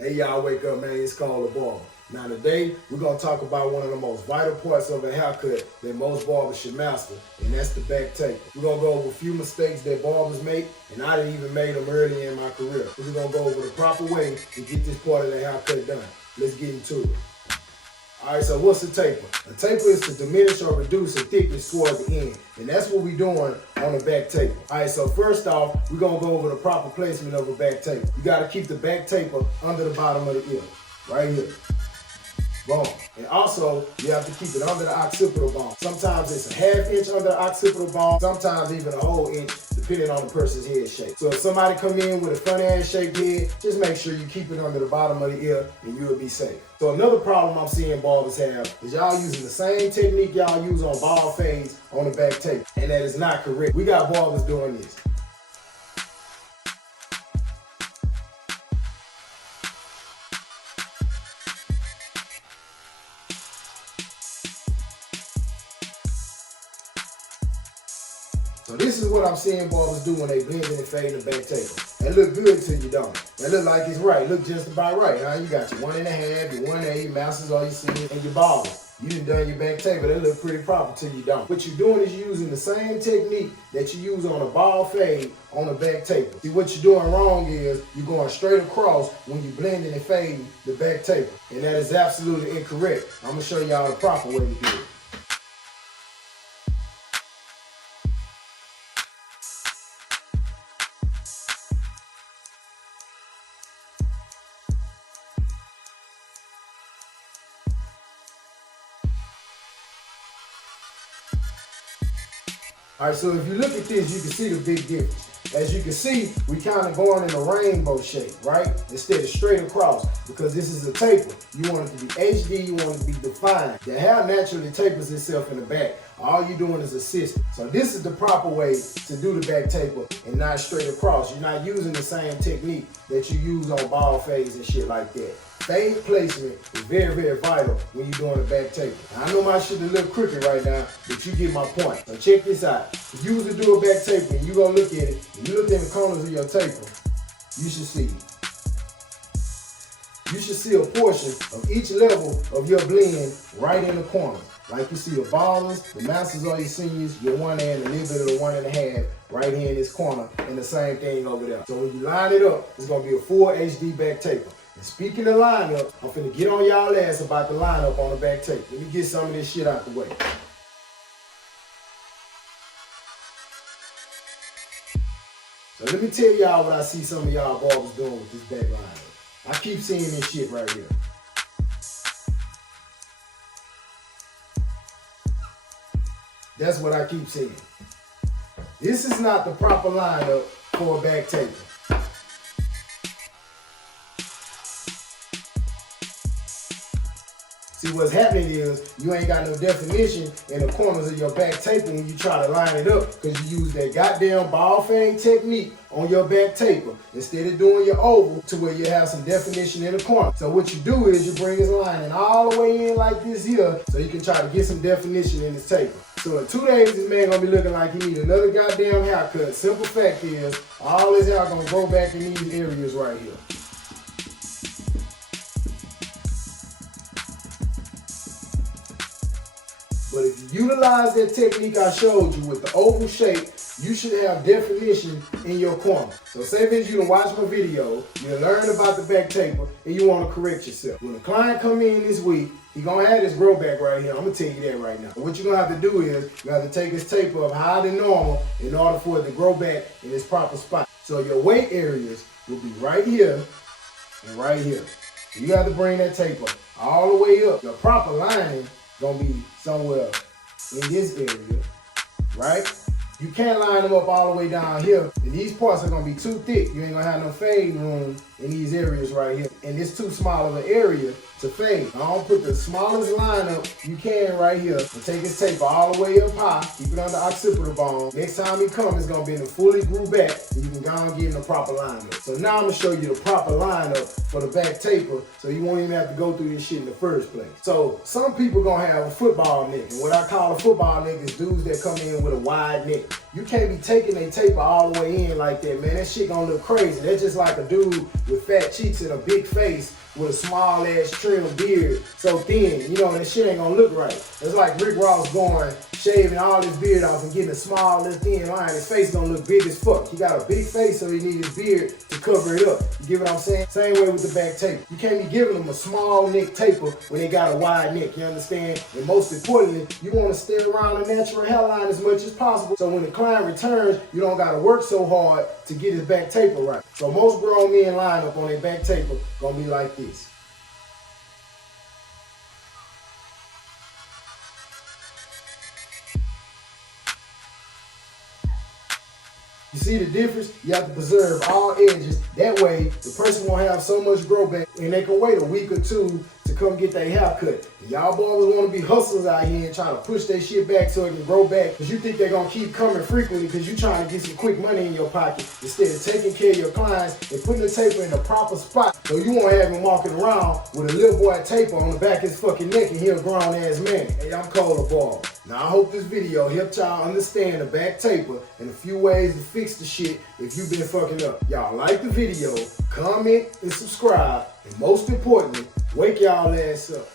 Hey y'all, wake up, man. It's called a barber. Now today, we're going to talk about one of the most vital parts of a haircut that most barbers should master, and that's the back taper. We're going to go over a few mistakes that barbers make, and I didn't even make them early in my career. We're going to go over the proper way to get this part of the haircut done. Let's get into it. Alright, so what's a taper? A taper is to diminish or reduce the thickness toward the end. And that's what we're doing on the back taper. Alright, so first off, we're going to go over the proper placement of a back taper. You got to keep the back taper under the bottom of the ear. Right here. Boom. And also, you have to keep it under the occipital bone. Sometimes it's a ½ inch under the occipital bone, sometimes even a whole inch, depending on the person's head shape. So if somebody come in with a front end shaped head, just make sure you keep it under the bottom of the ear and you'll be safe. So another problem I'm seeing barbers have is y'all using the same technique y'all use on bald fades on the back tape, and that is not correct. We got barbers doing this. So this is what I'm seeing barbers do when they blend and fade the back taper. That look good to you, don't it? That look like it's right. Look just about right, huh? You got your 1.5, your 1/8, your masters, all you see, and your barbers. You done your back taper. That look pretty proper till you don't. What you're doing is you're using the same technique that you use on a bald fade on a back taper. See, what you're doing wrong is you're going straight across when you're blending and fading the back taper. And that is absolutely incorrect. I'm going to show y'all the proper way to do it. All right, so if you look at this, you can see the big difference. As you can see, we kind of going in a rainbow shape, right? Instead of straight across, because this is a taper. You want it to be HD, you want it to be defined. The hair naturally tapers itself in the back. All you're doing is assisting. So this is the proper way to do the back taper and not straight across. You're not using the same technique that you use on bald fades and shit like that. Fade placement is very, very vital when you're doing a back taper. Now, I know my shit a little crooked right now, but you get my point. So check this out. If you was to do a back taper and you go look at it, and you look in the corners of your taper, you should see. You should see a portion of each level of your blend right in the corner. Like you see the ballers, the masters or your seniors, your 1 and a little bit of the 1.5 right here in this corner, and the same thing over there. So when you line it up, it's gonna be a full HD back taper. And speaking of lineup, I'm finna get on y'all ass about the lineup on the back tape. Let me get some of this shit out the way. So let me tell y'all what I see some of y'all barbers doing with this back lineup. I keep seeing this shit right here. That's what I keep seeing. This is not the proper lineup for a back taper. See, what's happening is you ain't got no definition in the corners of your back taper when you try to line it up, because you use that goddamn ball fade technique on your back taper instead of doing your oval to where you have some definition in the corner. So what you do is you bring this lining all the way in like this here so you can try to get some definition in this taper. So in 2 days, this man gonna be looking like he need another goddamn haircut. Simple fact is, all his hair gonna grow back in these areas right here. But if you utilize that technique I showed you with the oval shape, you should have definition in your corner. So say if you done watch my video, you done learned about the back taper, and you want to correct yourself. When a client come in this week, he gonna have this grow back right here. I'm gonna tell you that right now. What you're gonna have to do is, you have to take his taper up higher than normal in order for it to grow back in its proper spot. So your weight areas will be right here and right here. So you have to bring that taper all the way up. Your proper lining gonna be somewhere in this area, right? You can't line them up all the way down here, and these parts are gonna be too thick. You ain't gonna have no fade room in these areas right here, and it's too small of an area to fade. I don't put the smallest line up you can right here, and take his taper all the way up high, keep it under occipital bone. Next time he comes, it's gonna be in a fully grew back, and you can go and get in the proper lineup. So now I'm gonna show you the proper lineup for the back taper, so you won't even have to go through this shit in the first place. So some people gonna have a football neck, and what I call a football neck is dudes that come in with a wide neck. you can't be taking a taper all the way in like that, man. That shit gonna look crazy. That's just like a dude with fat cheeks and a big face with a small ass trim beard, so thin, you know, that shit ain't gonna look right. It's like Rick Ross going, shaving all his beard off and getting a small little thin line. His face gonna look big as fuck. He got a big face, so he need his beard to cover it up. You get what I'm saying? Same way with the back taper. You can't be giving them a small neck taper when they got a wide neck, you understand? And most importantly, you wanna stay around the natural hairline as much as possible, so when the client returns, you don't gotta work so hard to get his back taper right. So most grown men line up on their back taper gonna be like this. You see the difference? You have to preserve all edges. That way, the person won't have so much grow back and they can wait a week or two to come get their hair cut. And y'all boys want to be hustlers out here and try to push their shit back so it can grow back because you think they're going to keep coming frequently because you're trying to get some quick money in your pocket instead of taking care of your clients and putting the taper in the proper spot so you won't have him walking around with a little boy taper on the back of his fucking neck and he a grown ass man. Hey, I'm Cola Barber. Now I hope this video helped y'all understand the back taper and a few ways to fix the shit if you've been fucking up. Y'all like the video, comment and subscribe, and most importantly, wake y'all ass up.